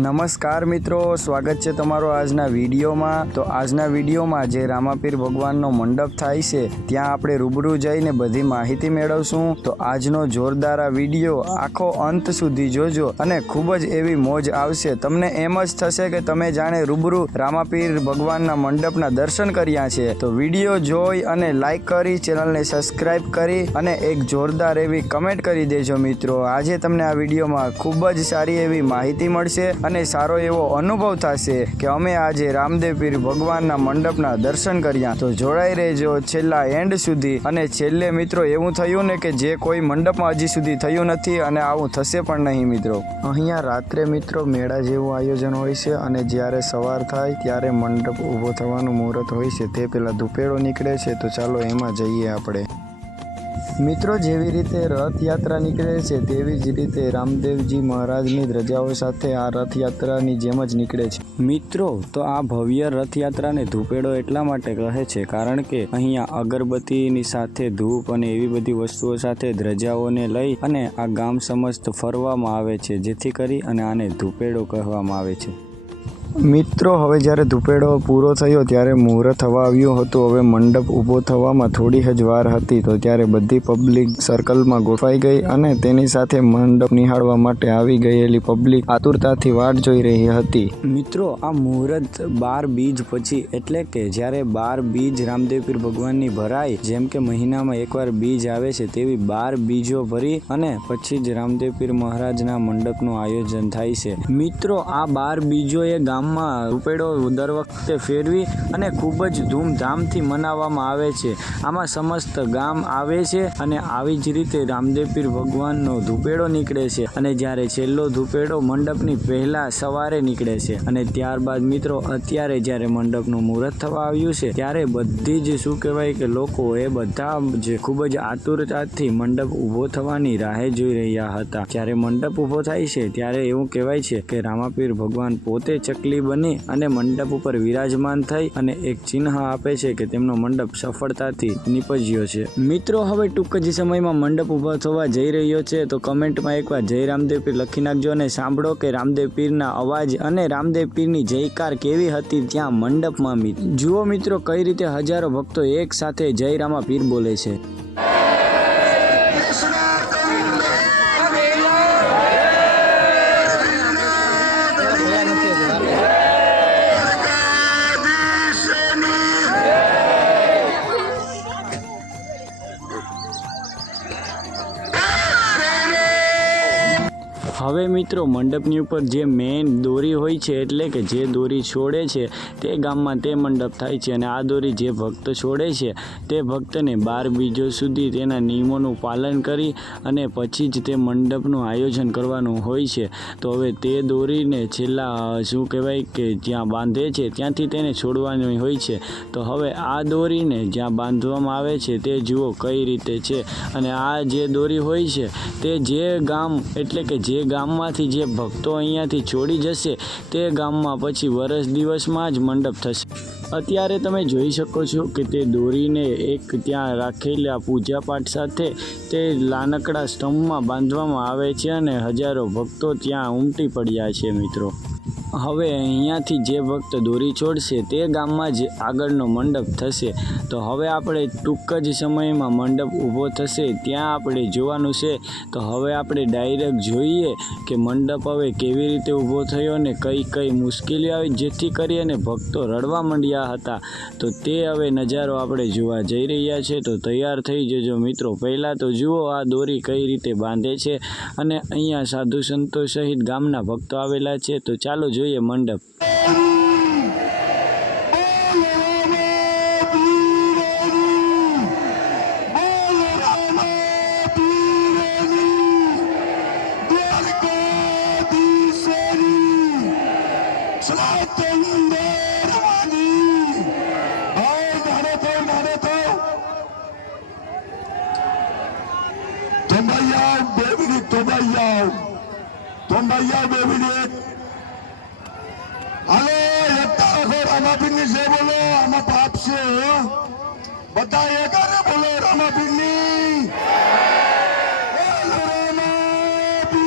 નમસ્કાર મિત્રો, સ્વાગત છે તમારો આજના વિડીયોમાં। તો આજના વિડીયોમાં જે રામાપીર ભગવાનનો મંડપ થાય છે ત્યાં આપણે રૂબરૂ જઈને બધી માહિતી મેળવશું। તો આજનો જોરદાર આ વિડીયો આખો અંત સુધી જોજો અને ખૂબ જ એવી મોજ આવશે। તમને એમ જ થશે કે તમે જાણે રૂબરૂ રામાપીર ભગવાનના મંડપના દર્શન કર્યા છે। તો વિડીયો જોઈ અને લાઈક કરી, ચેનલને સબસ્ક્રાઈબ કરી અને એક જોરદાર એવી કમેન્ટ કરી દેજો મિત્રો। આજે તમને આ વિડીયોમાં ખૂબ જ સારી એવી માહિતી મળશે અને સારો એવો અનુભવ થશે કે અમે આજે રામદેવ પીર ભગવાનના મંડપના દર્શન કર્યા। તો જોડાઈ રહેજો છેલ્લા એન્ડ સુધી। અને છેલ્લે મિત્રો એવું થયું ને કે જે કોઈ મંડપમાં હજી સુધી થયું નથી અને આવું થશે પણ નહીં મિત્રો। અહીંયા રાત્રે મિત્રો મેળા જેવું આયોજન હોય છે અને જ્યારે સવાર થાય ત્યારે મંડપ ઊભો થવાનું મુહૂર્ત હોય છે તે પહેલાં ધૂપેડો નીકળે છે। તો ચાલો એમાં જઈએ આપણે મિત્રો। જેવી રીતે રથયાત્રા નીકળે છે તેવી જ રીતે રામદેવજી મહારાજની ધજાઓ સાથે આ રથયાત્રાની જેમ જ નીકળે છે મિત્રો। તો આ ભવ્ય રથયાત્રાને ધૂપેડો એટલા માટે કહે છે કારણ કે અહીંયા અગરબત્તીની સાથે ધૂપ અને એવી બધી વસ્તુઓ સાથે ધજાઓને લઈ અને આ ગામ સમસ્ત ફરવામાં આવે છે, જેથી કરી અને આને ધૂપેડો કહેવામાં આવે છે મિત્રો। હવે જ્યારે ધૂપેડો પૂરો થયો ત્યારે મુહૂર્ત થવા આવ્યું હતું। હવે મંડપ ઊભો થવામાં થોડી જ વાર હતી તો ત્યારે બધી પબ્લિક સર્કલમાં ગોઠવાઈ ગઈ અને તેની સાથે મંડપ નિહાળવા માટે આવી ગયેલી પબ્લિક આતુરતાથી વાટ જોઈ રહી હતી મિત્રો। આ મુહૂર્ત 12 બીજ પછી એટલે કે જ્યારે 12 બીજ રામદેવ પીર ભગવાનની ભરાય, જેમ કે મહિનામાં એકવાર બીજ આવે છે તેવી 12 બીજો ભરી અને પછી જ રામદેવ પીર મહારાજના મંડપનું આયોજન થાય છે મિત્રો। આ 12 બીજોએ ગામમાં ધૂપેડો દર વખતે ફેરવી અને ખૂબ જ ધૂમધામથી મનાવવામાં આવે છે। આમાં સમસ્ત ગામ આવે છે અને આવી જ રીતે રામદેવ પીર ભગવાનનો ધૂપેડો નીકળે છે અને જ્યારે છેલ્લો ધૂપેડો મંડપની પહેલા સવારે નીકળે છે અને ત્યારબાદ મિત્રો અત્યારે જ્યારે મંડપનું મુહૂર્ત થવા આવ્યું છે ત્યારે બધી જ શું કહેવાય કે લોકો એ બધા જ ખૂબ જ આતુરતાથી મંડપ ઊભો થવાની રાહે જોઈ રહ્યા હતા। જ્યારે મંડપ ઊભો થાય છે ત્યારે એવું કહેવાય છે કે રામાપીર ભગવાન પોતે ચકલી બની અને મંડપ ઉપર વિરાજમાન થઈ અને એક ચિહ્ન આપે છે કે તેમનો મંડપ સફળતાથી નીપજ્યો છે મિત્રો। હવે ટૂંક જ સમયમાં મંડપ ઊભો થવા જઈ રહ્યો છે તો કમેન્ટમાં એકવાર જય રામદેવ પીર લખી નાખજો અને સાંભળો કે રામદેવ પીરના અવાજ અને રામદેવ પીરની જયકાર કેવી હતી ત્યાં મંડપમાં। જુઓ મિત્રો કઈ રીતે હજારો ભક્તો એક સાથે જય રામા પીર બોલે છે। હવે મિત્રો મંડપની ઉપર જે મેઇન દોરી હોય છે એટલે કે જે દોરી છોડે છે તે ગામમાં તે મંડપ થાય છે અને આ દોરી જે ભક્ત છોડે છે તે ભક્તને 12 બીજો સુધી તેના નિયમોનું પાલન કરી અને પછી જ તે મંડપનું આયોજન કરવાનું હોય છે। તો હવે તે દોરીને છેલ્લા શું કહેવાય કે જ્યાં બાંધે છે ત્યાંથી તેને છોડવાની હોય છે। તો હવે આ દોરીને જ્યાં બાંધવામાં આવે છે તે જુઓ કઈ રીતે છે અને આ જે દોરી હોય છે તે જે ગામ એટલે કે જે ગામમાંથી જે ભક્તો અહીંયાથી છોડી જશે તે ગામમાં પછી વર્ષ દિવસમાં જ મંડપ થશે। અત્યારે તમે જોઈ શકો છો કે તે દોરીને એક ત્યાં રાખેલા પૂજાપાઠ સાથે તે નાનકડા સ્તંભમાં બાંધવામાં આવે છે અને હજારો ભક્તો ત્યાં ઉમટી પડ્યા છે મિત્રો। હવે અહીંયાથી જે ભક્ત દોરી છોડશે તે ગામમાં જ આગળનો મંડપ થશે। તો હવે આપણે ટૂંક જ સમયમાં મંડપ ઊભો થશે ત્યાં આપણે જોવાનું છે। તો હવે આપણે ડાયરેક્ટ જોઈએ કે મંડપ હવે કેવી રીતે ઊભો થયો ને કઈ કઈ મુશ્કેલી આવી જેથી કરી અને ભક્તો રડવા માંડ્યા હતા। તો તે હવે નજારો આપણે જોવા જઈ રહ્યા છે। તો તૈયાર થઈ જજો મિત્રો। પહેલાં તો જુઓ આ દોરી કઈ રીતે બાંધે છે અને અહીંયા સાધુ સંતો સહિત ગામના ભક્તો આવેલા છે। તો ચાલો જોઈએ મંડપ। રામાપીરની જય બોલો। આમાં પાપ છે બધા એકાને બોલો રામાપીરની। બોલો રામાપીર।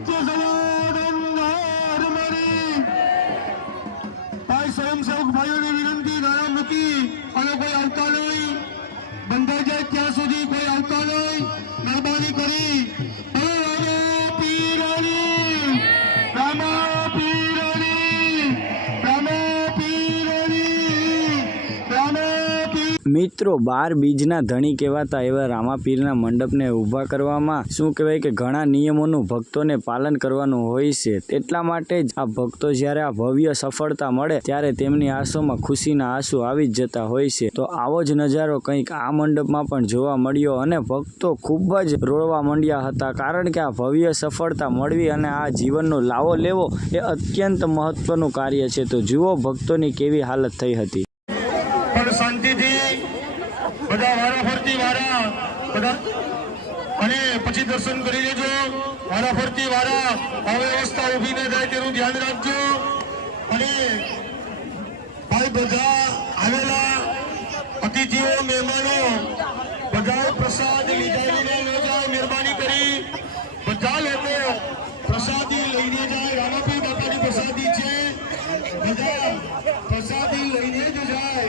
વચ્ચે સવાદ મારી ભાઈ સ્વયંસેવક ભાઈઓની વિનંતી નારામ મૂકી અને કોઈ આવતા નહીં, બંધાઈ જાય ત્યાં સુધી કોઈ આવતા નહીં, મહેરબાની કરી રામા પીરની, રામા પીરની, રામા પીરની, રામા પીર. મિત્રો 12 બીજના ધણી કહેવાતા એવા રામાપીરના મંડપને ઊભા કરવામાં શું કહેવાય કે ઘણા નિયમોનું ભક્તોને પાલન કરવાનું હોય છે. એટલા માટે જ આ ભક્તો જ્યારે આ ભવ્ય સફળતા મળે ત્યારે તેમની આંખોમાં ખુશીના આંસુ આવી જ જતા હોય છે. તો આવો જ નજારો કંઈક આ મંડપમાં પણ જોવા મળ્યો અને ભક્તો ખૂબ જ રોવા માંડ્યા હતા, કારણ કે આ ભવ્ય સફળતા મળવી અને આ જીવનનો લાવો લેવો એ અત્યંત મહત્વનું કાર્ય છે. તો જુઓ ભક્તોની કેવી હાલત થઈ હતી. પણ શાંતિથી બધા વારા ફરતી વારા બધા અને પછી દર્શન કરી લેજો. વારા ફરતી વારા અવ્યવસ્થા ઊભી ન થાય તેનું ધ્યાન રાખજો. અને ભાઈ બધા આવેલા અતિથિઓ મહેમાનો બધા પ્રસાદ લીધા વિના ન જાય, મહેરબાની કરી બધા લોકો પ્રસાદી લઈને જાય. રામાપીર બાપાની પ્રસાદી છે, બધા પ્રસાદી લઈને જ જાય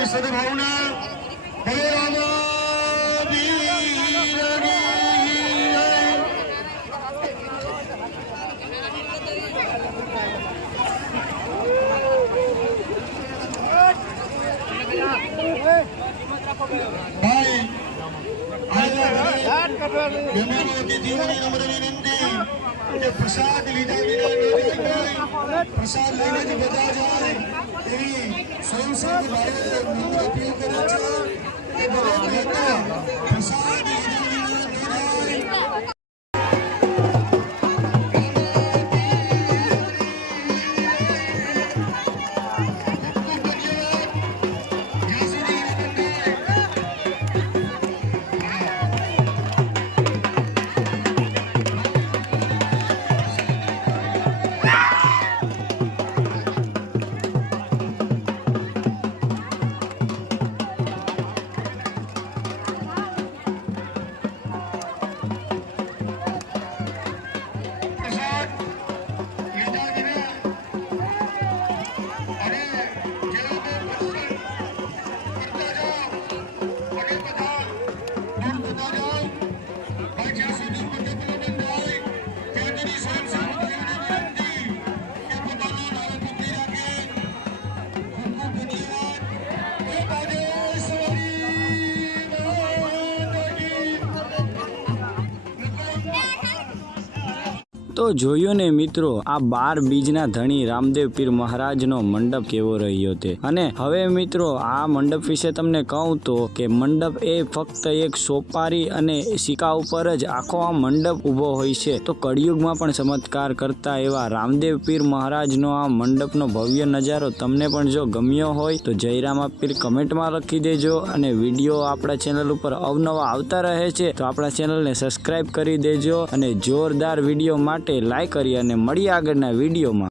એ સદભાવના. હરે રામા પીરની. ભાઈ મહેમાનો અતિથિઓની નમ્ર વિનંતી કે પ્રસાદ લીધા વિના ન જાય, પ્રસાદ લઈને જ બધા જાય એવી સ્વયંસેવક ભાઈઓ નમ્ર અપીલ કરે છે કે દરેક લોકો પ્રસાદ લીધા વિના ન જાય. તો જોયું ને મિત્રો, આ 12 બીજના ધણી રામદેવ પીર મહારાજનો મંડપ કેવો રહ્યો તે. અને હવે મિત્રો આ મંડપ વિશે તમને કહું તો કે મંડપ એ ફક્ત એક સોપારી અને સિક્કા ઉપર જ આખો આ મંડપ ઊભો હોય છે. તો કળિયુગમાં પણ ચમત્કાર કરતા એવા રામદેવ પીર મહારાજનો આ મંડપનો ભવ્ય નજારો તમને પણ જો ગમ્યો હોય તો જય રામાપીર કમેન્ટમાં લખી દેજો. અને વિડીયો આપણા ચેનલ ઉપર અવનવા આવતા રહે છે તો આપણા ચેનલને સબસ્ક્રાઈબ કરી દેજો અને જોરદાર વિડીયો માટે લાઈક કરી અને મળીએ આગળના વિડીયોમાં.